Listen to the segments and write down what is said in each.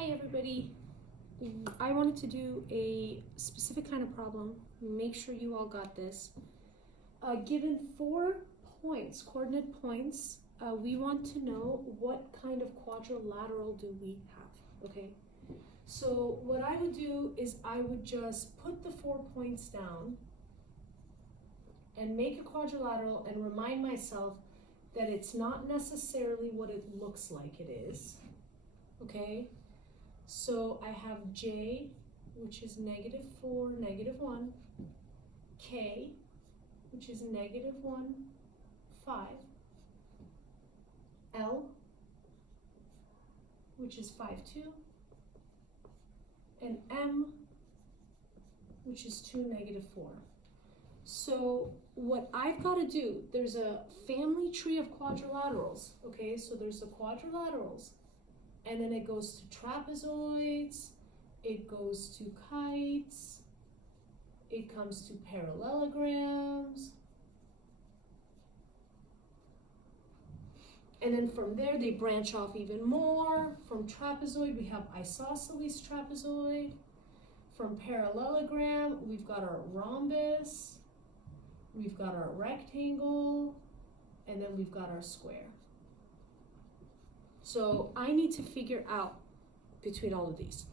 Hi everybody. I wanted to do a specific kind of problem. Make sure you all got this. Given 4 points, coordinate points, we want to know what kind of quadrilateral do we have, okay? So what I would do is I would just put the 4 points down and make a quadrilateral and remind myself that it's not necessarily what it looks like it is, okay? So I have J, which is -4, -1, K, which is -1, 5, L, which is 5, 2, and M, which is 2, -4. So what I've got to do, there's a family tree of quadrilaterals, okay? So there's the quadrilaterals, and then it goes to trapezoids, it goes to kites, it comes to parallelograms, and then from there they branch off even more. From trapezoid we have isosceles trapezoid. From parallelogram we've got our rhombus, we've got our rectangle, and then we've got our square. So I need to figure out between all of these.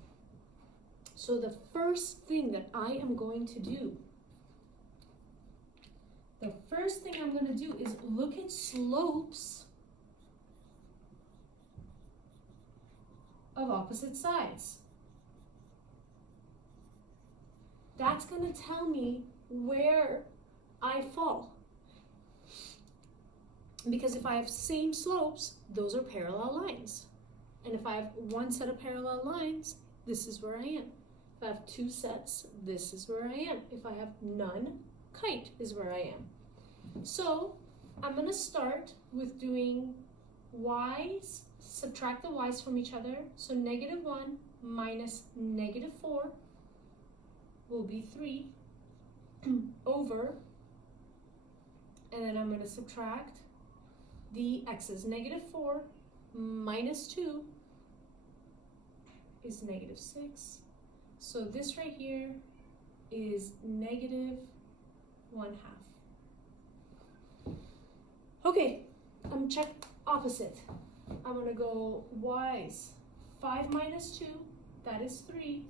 So the first thing that I am going to do, is look at slopes of opposite sides. That's going to tell me where I fall. Because if I have same slopes, those are parallel lines. And if I have one set of parallel lines, this is where I am. If I have 2 sets, this is where I am. If I have none, kite is where I am. So I'm going to start with doing y's, subtract the y's from each other. So -1 minus -4 will be 3 over, and then I'm going to subtract the x's. -4 minus 2 is -6. So this right here is -1/2. Okay, I'm check opposite. I'm going to go y's. 5 minus 2, that is 3.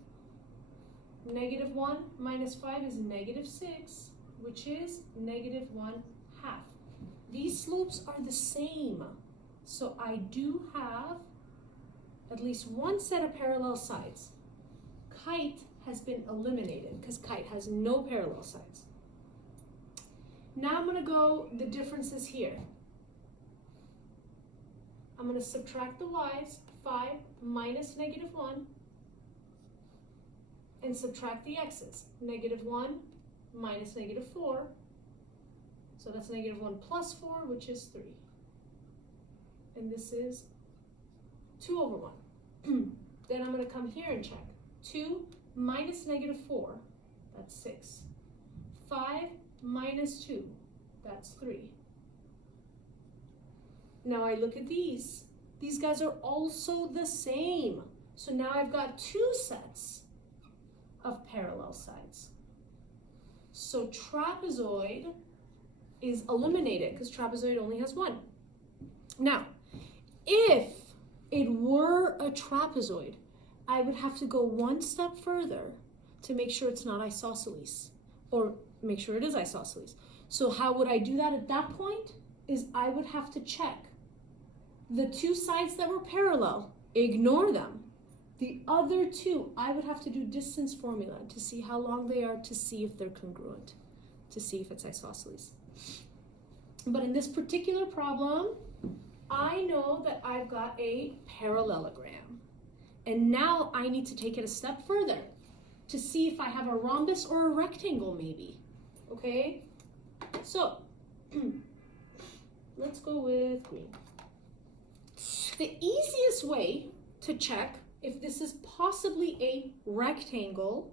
-1 minus 5 is -6, which is -1/2. These slopes are the same, so I do have at least one set of parallel sides. Kite has been eliminated because kite has no parallel sides. Now I'm going to go the differences here. I'm going to subtract the y's, 5 minus -1, and subtract the x's. -1 minus -4. So that's -1 plus 4, which is 3. And this is 2 over 1. Then I'm going to come here and check. 2 minus -4, that's 6. 5 minus 2, that's 3. Now I look at these. These guys are also the same. So now I've got 2 sets of parallel sides. So trapezoid is eliminated because trapezoid only has 1. Now, if it were a trapezoid, I would have to go one step further to make sure it's not isosceles, or make sure it is isosceles. So how would I do that at that point? Is I would have to check the 2 sides that were parallel, ignore them. The other 2, I would have to do distance formula to see how long they are, to see if they're congruent, to see if it's isosceles. But in this particular problem, I know that I've got a parallelogram. And now I need to take it a step further to see if I have a rhombus or a rectangle maybe. Okay? So, let's go with green. The easiest way to check if this is possibly a rectangle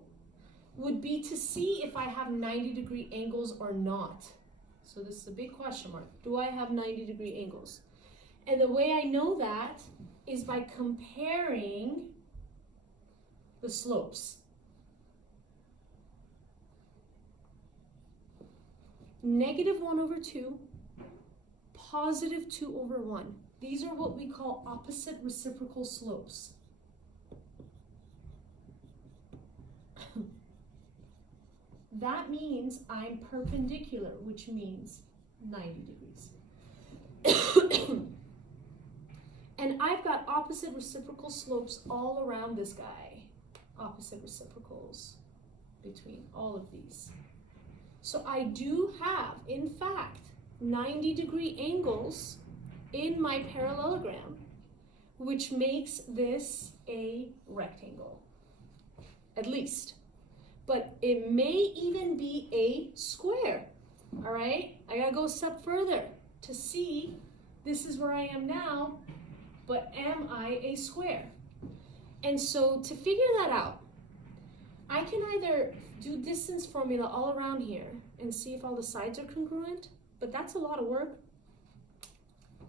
would be to see if I have 90-degree angles or not. So this is a big question mark. Do I have 90-degree angles? And the way I know that is by comparing the slopes. -1/2, +2/1. These are what we call opposite reciprocal slopes. That means I'm perpendicular, which means 90 degrees. And I've got opposite reciprocal slopes all around this guy. Opposite reciprocals between all of these. So I do have, in fact, 90-degree angles in my parallelogram, which makes this a rectangle, at least. But it may even be a square, all right? I gotta go a step further to see this is where I am now, but am I a square? And so to figure that out, I can either do distance formula all around here and see if all the sides are congruent, but that's a lot of work.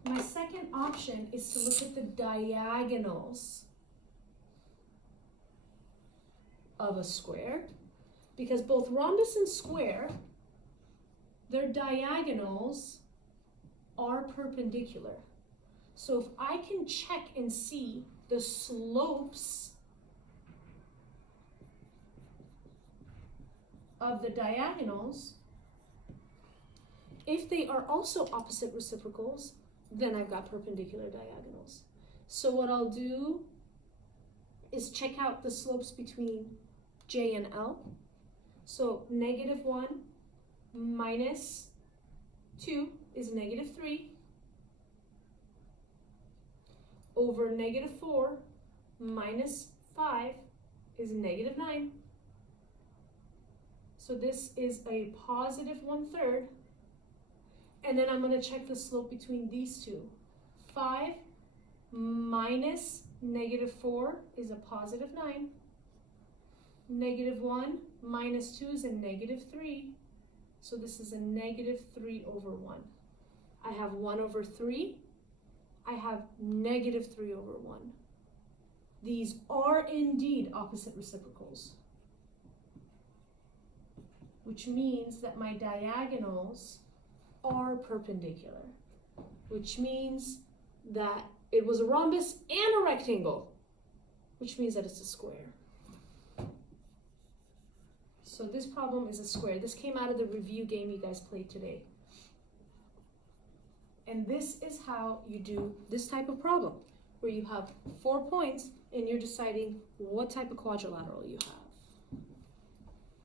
My second option is to look at the diagonals of a square, because both rhombus and square, their diagonals are perpendicular. So if I can check and see the slopes of the diagonals, if they are also opposite reciprocals, then I've got perpendicular diagonals. So what I'll do is check out the slopes between J and L. So -1 minus 2 is -3 over -4 minus 5 is -9. So this is a positive 1/3. And then I'm going to check the slope between these two. 5 minus -4 is a positive 9. -1 minus 2 is a -3. So this is a -3/1. I have 1/3. I have -3/1. These are indeed opposite reciprocals, which means that my diagonals are perpendicular, which means that it was a rhombus and a rectangle, which means that it's a square. So this problem is a square. This came out of the review game you guys played today. And this is how you do this type of problem, where you have 4 points and you're deciding what type of quadrilateral you have.